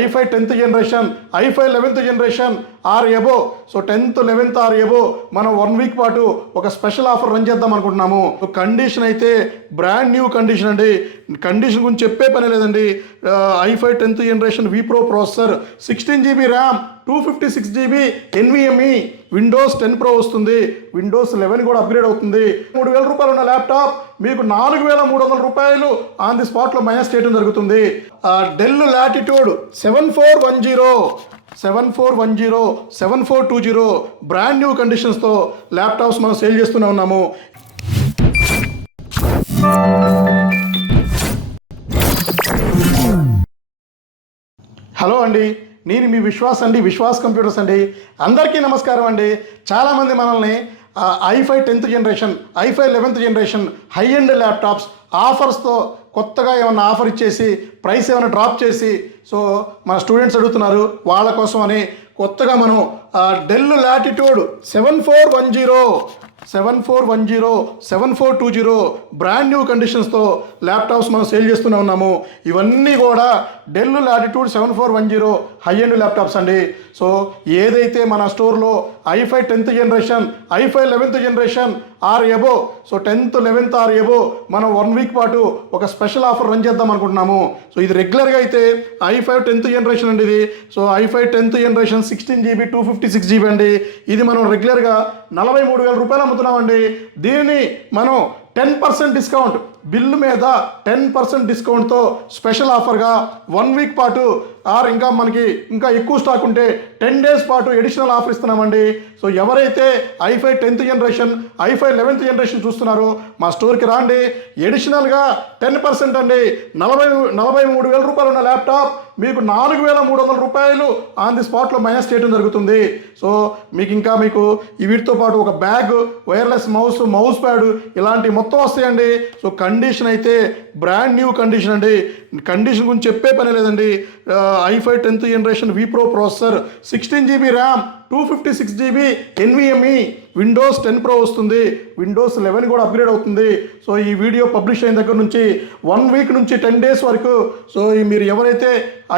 i5 10th generation, i5 11th generation are above. So 10th 11th are above మనం 1 week పాటు ఒక special offer run చేద్దాం అనుకుంటున్నాము. Condition అయితే బ్రాండ్ న్యూ కండిషన్ అండి. కండిషన్ గురించి చెప్పే పని లేదండి. i5 10th జనరేషన్ వి pro processor, 16GB RAM, 256GB NVMe, Windows 10 Pro వస్తుంది, విండోస్ 11 కూడా అప్గ్రేడ్ అవుతుంది. 3,000 రూపాయలు ఉన్న ల్యాప్టాప్ మీకు 4,300 రూపాయలు ఆన్ ది స్పాట్లో మైనస్ చేయడం జరుగుతుంది. డెల్ లాటిట్యూడ్ 7410, 7420 బ్రాండ్ న్యూ కండిషన్స్తో ల్యాప్టాప్స్ మనం సేల్ చేస్తూనే ఉన్నాము. హలో అండి, నేను మీ విశ్వాస్ అండి, విశ్వాస్ కంప్యూటర్స్ అండి. అందరికీ నమస్కారం అండి. చాలామంది మనల్ని i5 10th generation, i5 11th generation high end laptops ఆఫర్స్తో కొత్తగా ఏమన్నా ఆఫర్ ఇచ్చేసి ప్రైస్ ఏమైనా డ్రాప్ చేసి సో మన స్టూడెంట్స్ అడుగుతున్నారు. వాళ్ళ కోసం అని కొత్తగా మనం డెల్ లాటిట్యూడ్ 7420 బ్రాండ్ న్యూ కండిషన్స్తో ల్యాప్టాప్స్ మనం సేల్ చేస్తూనే ఉన్నాము. ఇవన్నీ కూడా Dell Latitude 7410 high end laptops అండి. సో ఏదైతే మన స్టోర్లో i5 10th generation, i5 11th generation are above, so 10th 11th are above మనం 1 వీక్ పాటు ఒక స్పెషల్ ఆఫర్ రన్ చేద్దాం అనుకుంటున్నాము. సో ఇది రెగ్యులర్గా అయితే i5 10th జనరేషన్ అండి ఇది. So i5 10th generation 16GB 256GB అండి. ఇది మనం రెగ్యులర్గా 43,000 రూపాయలు అమ్ముతున్నామండి. దీన్ని మనం 10% డిస్కౌంట్, బిల్లు మీద 10% డిస్కౌంట్తో స్పెషల్ ఆఫర్గా 1 వీక్ పాటు ఆర్ ఇంకా మనకి ఇంకా ఎక్కువ స్టాక్ ఉంటే 10 days పాటు ఎడిషనల్ ఆఫర్ ఇస్తున్నామండి. సో ఎవరైతే i5 10th generation, i5 11th generation చూస్తున్నారో మా స్టోర్కి రాండి. ఎడిషనల్గా 10% అండి. 43,000 రూపాయలు ఉన్న ల్యాప్టాప్ మీకు 4,300 రూపాయలు ఆన్ ది స్పాట్లో మైనస్ చేయడం జరుగుతుంది. సో మీకు ఈ వీటితో పాటు ఒక బ్యాగ్, వైర్లెస్ మౌస్ ప్యాడ్ ఇలాంటి మొత్తం వస్తాయండి. సో కండిషన్ అయితే బ్రాండ్ న్యూ కండిషన్ అండి. కండిషన్ గురించి చెప్పే పని లేదండి. i5 10th జనరేషన్ వి pro processor, 16GB RAM, 256GB NVMe, Windows 10 Pro వస్తుంది, విండోస్ 11 కూడా అప్గ్రేడ్ అవుతుంది. సో ఈ వీడియో పబ్లిష్ అయిన దగ్గర నుంచి 1 వీక్ నుంచి 10 days వరకు సో మీరు ఎవరైతే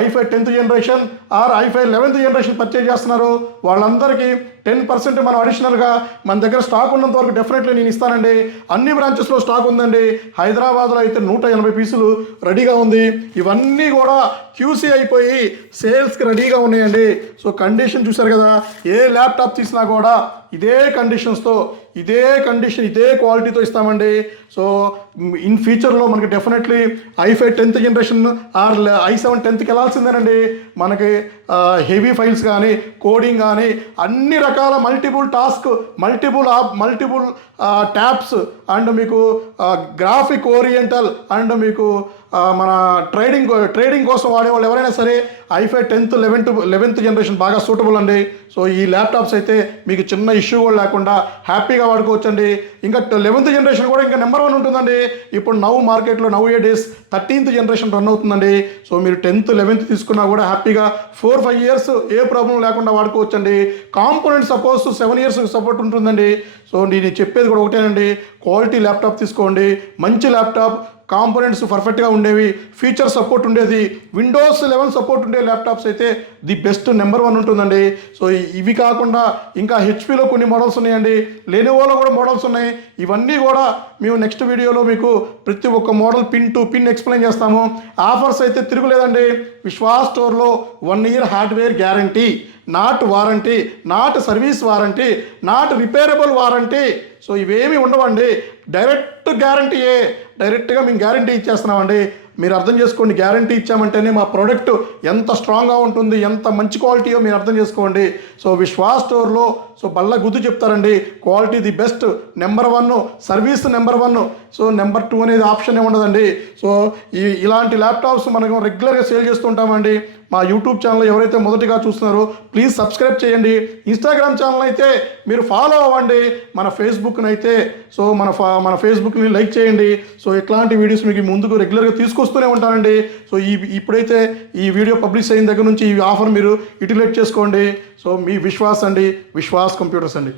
i5 10th generation or i5 11th generation purchase చేస్తున్నారో వాళ్ళందరికీ 10% మనం అడిషనల్గా మన దగ్గర స్టాక్ ఉన్నంత వరకు డెఫినెట్లీ నేను ఇస్తానండి. అన్ని బ్రాంచెస్లో స్టాక్ ఉందండి. హైదరాబాద్లో అయితే 180 పీసులు రెడీగా ఉంది. ఇవన్నీ కూడా QC అయిపోయి సేల్స్కి రెడీగా ఉన్నాయండి. సో కండిషన్ చూశారు కదా, ఏ ల్యాప్టాప్ తీసినా కూడా ఇదే కండిషన్స్తో, ఇదే క్వాలిటీతో ఇస్తామండి. సో ఇన్ ఫ్యూచర్లో మనకి definitely i5 10th generation or i7 10th వెళ్ళాల్సిందేనండి. మనకి హెవీ ఫైల్స్ కానీ, కోడింగ్ కానీ అన్ని రకాల multiple task, multiple tabs and మీకు గ్రాఫిక్ ఓరియంటల్ అండ్ మీకు మన ట్రేడింగ్ కోసం వాడేవాళ్ళు ఎవరైనా సరే i5 10th 11th జనరేషన్ బాగా సూటబుల్ అండి. సో ఈ ల్యాప్టాప్స్ అయితే మీకు చిన్న ఇష్యూ కూడా లేకుండా హ్యాపీగా వాడుకోవచ్చండి. ఇంకా 11th జనరేషన్ కూడా ఇంకా నెంబర్ 1 ఉంటుందండి. ఇప్పుడు మార్కెట్లో నౌ ఏ డేస్ 13th జనరేషన్ రన్ అవుతుందండి. సో మీరు 10th 11th తీసుకున్నా కూడా హ్యాపీగా 4-5 years ఏ ప్రాబ్లం లేకుండా వాడుకోవచ్చండి. కాంపోనెంట్ 7 years సపోర్ట్ ఉంటుందండి. సో నేను చెప్పేది కూడా ఒకటేనండి, క్వాలిటీ ల్యాప్టాప్ తీసుకోండి. మంచి ల్యాప్టాప్, కాంపోనెంట్స్ పర్ఫెక్ట్గా ఉండేవి, ఫీచర్ సపోర్ట్ ఉండేది, విండోస్ 11 సపోర్ట్ ఉండే ల్యాప్టాప్స్ అయితే ది బెస్ట్ నెంబర్ 1 ఉంటుందండి. సో ఇవి కాకుండా ఇంకా హెచ్పిలో కొన్ని మోడల్స్ ఉన్నాయండి, లెనోవోలో కూడా మోడల్స్ ఉన్నాయి. ఇవన్నీ కూడా మేము నెక్స్ట్ వీడియోలో మీకు ప్రతి ఒక్క model pin to pin explain చేస్తాము. ఆఫర్స్ అయితే తిరుగులేదండి. విశ్వాస్ స్టోర్లో 1 year hardware guarantee, not warranty, not service warranty, not repairable warranty. So ఇవేమీ ఉండవండి. డైరెక్ట్గా మేము గ్యారంటీ ఇచ్చేస్తున్నామండి. మీరు అర్థం చేసుకోండి, గ్యారంటీ ఇచ్చామంటేనే మా ప్రోడక్ట్ ఎంత స్ట్రాంగ్గా ఉంటుంది, ఎంత మంచి క్వాలిటీయో మీరు అర్థం చేసుకోండి. సో విశ్వాస్ స్టోర్లో సో బల్ల గుద్దు చెప్తారండి, quality the best, number 1, service number 1. So number 2 అనేది ఆప్షన్ ఉండదండి. సో ఇలాంటి ల్యాప్టాప్స్ మనం రెగ్యులర్గా సేల్ చేస్తుంటామండి. మా యూట్యూబ్ ఛానల్ ఎవరైతే మొదటిగా చూస్తున్నారో ప్లీజ్ సబ్స్క్రైబ్ చేయండి. ఇన్స్టాగ్రామ్ ఛానల్ అయితే మీరు ఫాలో అవ్వండి. మన ఫేస్బుక్ని అయితే సో మన ఫేస్బుక్ని లైక్ చేయండి. సో ఇట్లాంటి వీడియోస్ మీకు ముందుకు రెగ్యులర్గా తీసుకొస్తూనే ఉంటానండి. సో ఇప్పుడైతే ఈ వీడియో పబ్లిష్ అయిన దగ్గర నుంచి ఈ ఆఫర్ మీరు యూటిలైజ్ చేసుకోండి. సో మీ విశ్వాస్ అండి, విశ్వాస్ కంప్యూటర్స్ అండి.